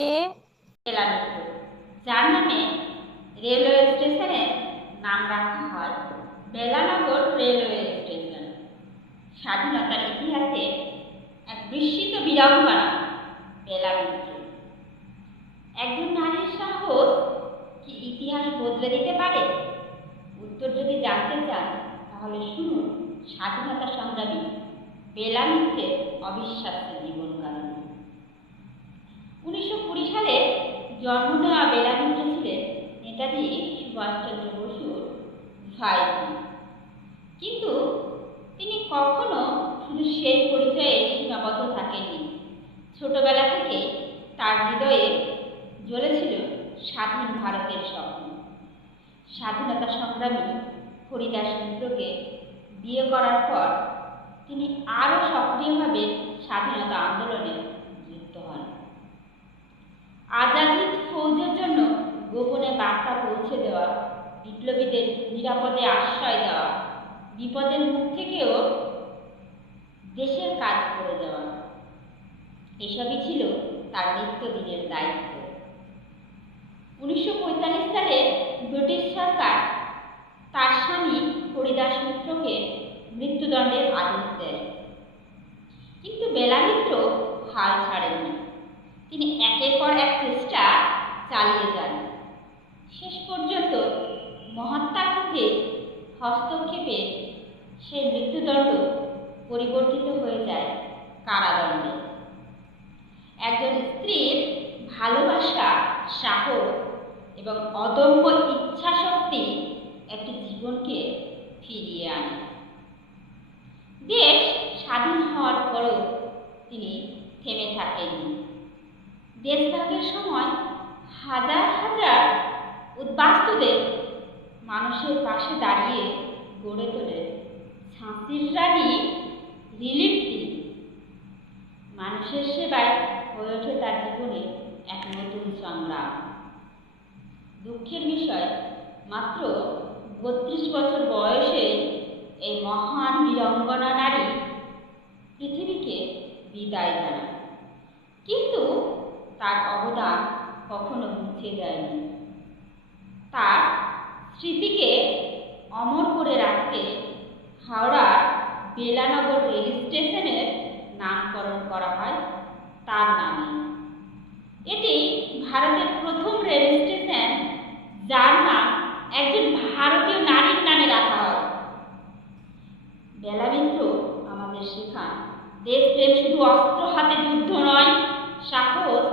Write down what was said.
বেলা মিত্র, যার নামে রেলওয়ে স্টেশনের নাম রাখা হয় বেলানগর রেলওয়ে স্টেশন। স্বাধীনতার ইতিহাসে এক বিস্মিত বিড়ম্বনা বেলা মিত্র। একজন নারীর সাহস কি ইতিহাস বদলে দিতে পারে? উত্তর যদি জানতে চান তাহলে শুনুন স্বাধীনতা সংগ্রামী বেলা মিত্রের অবিশ্বাস্য জীবন কাহিনী। 1920 সালে জন্ম নেওয়া বেলা মিত্র ছিলেন নেতাজি সুভাষচন্দ্র বসুর ভাইঝি। কিন্তু তিনি কখনো শুধু সেই পরিচয়ে সীমাবদ্ধ থাকেননি। ছোটবেলা থেকে তার হৃদয়ে জ্বলেছিল স্বাধীন ভারতের স্বপ্ন। স্বাধীনতা সংগ্রামী হরিদাস মিত্রকে বিয়ে করার পর তিনি আরও সক্রিয়ভাবে স্বাধীনতা আন্দোলনে যুক্ত হন। আজাদ হিন্দ ফৌজের জন্য গোপনে বার্তা পৌঁছে দেওয়া, বিপ্লবীদের নিরাপদে আশ্রয় দেওয়া, বিপদের মুখ থেকেও দেশের কাজ করে দেওয়া, এসবই ছিল তার নিত্যদিনের দায়িত্ব। 1945 সালে ব্রিটিশ সরকার তার স্বামী হরিদাস মিত্রকে মৃত্যুদণ্ডের আদেশ দেয়। কিন্তু বেলা মিত্র হাল ছাড়েননি। তিনি একের পর এক চেষ্টা চালিয়ে যান। শেষ পর্যন্ত মহাত্মা গান্ধীর হস্তক্ষেপে সেই মৃত্যুদণ্ড পরিবর্তিত হয়ে যায় কারাদণ্ডে। একজন স্ত্রীর ভালোবাসা, সাহস এবং অদম্য ইচ্ছাশক্তি একটি জীবনকে ফিরিয়ে আনে। দেশ স্বাধীন হওয়ার পরও তিনি থেমে থাকেননি। দেশভাগের সময় হাজার হাজার উদ্বাস্তুদের মানুষের পাশে দাঁড়িয়ে গড়ে তোলে ঝাঁসির রানী রিলিফ টিম। মানুষের সেবায় হয়ে ওঠে তার জীবনে এক নতুন সংগ্রাম। দুঃখের বিষয়, মাত্র 32 বছর বয়সে এই মহান বীরাঙ্গনা নারী পৃথিবীকে বিদায় জানান। কিন্তু তার অবদান কখনো মুছে যায়নি। তার স্মৃতিকে অমর করে রাখতে হাওড়ার বেলানগর রেল স্টেশনের নামকরণ করা হয় তার নামে। এটি ভারতের প্রথম রেল স্টেশন যার নাম একজন ভারতীয় নারীর নামে রাখা হয়। বেলা মিত্র আমাদের শেখান দেশপ্রেম শুধু অস্ত্র হাতে যুদ্ধ নয়, সাহস,